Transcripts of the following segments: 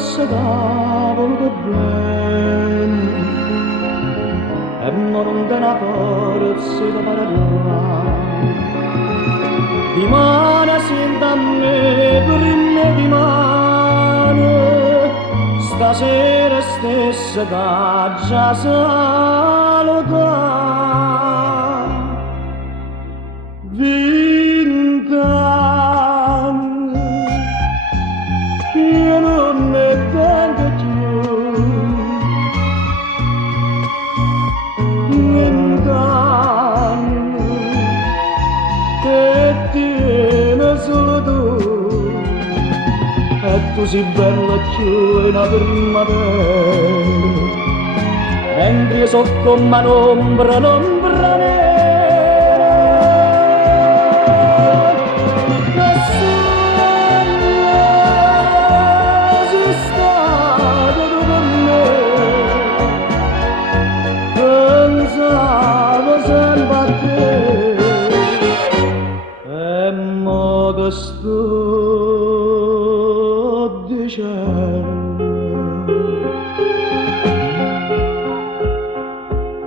se t'ha voluto bene e mo non te ne forza di parlare. Dimane senta a me prima di mano, stasera stessa da già salutare. 20 anni, io non ne tengo più. 20 anni, che tiene solo tu, e tu sei bella più in una primavera, mentre io so come un'ombra, l'ombra nera. Che sei stato tu per me, pensavo sempre a te. E mo che sto dicendo,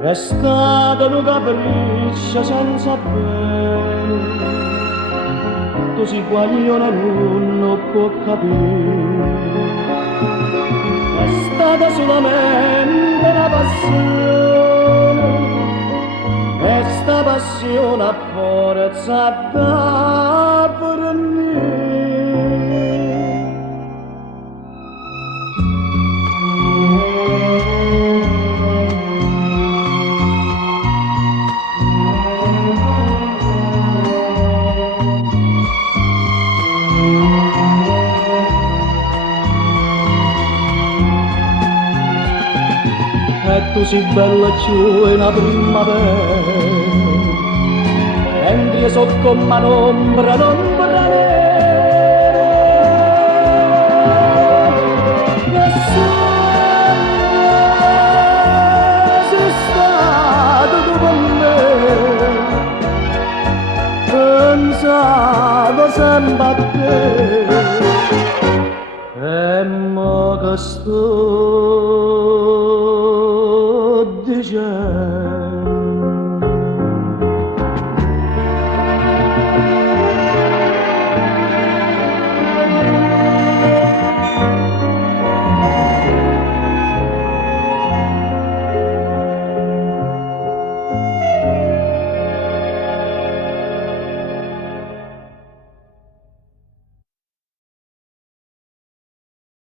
è stato un capriccio senza bene, tu sei guaglione non può capire, è stata solamente una passione, e sta passione a forza da per me. E tu sei bella più in una primavera, mentre io so come un'ombra, l'ombra nera.